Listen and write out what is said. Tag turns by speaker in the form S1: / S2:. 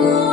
S1: Oh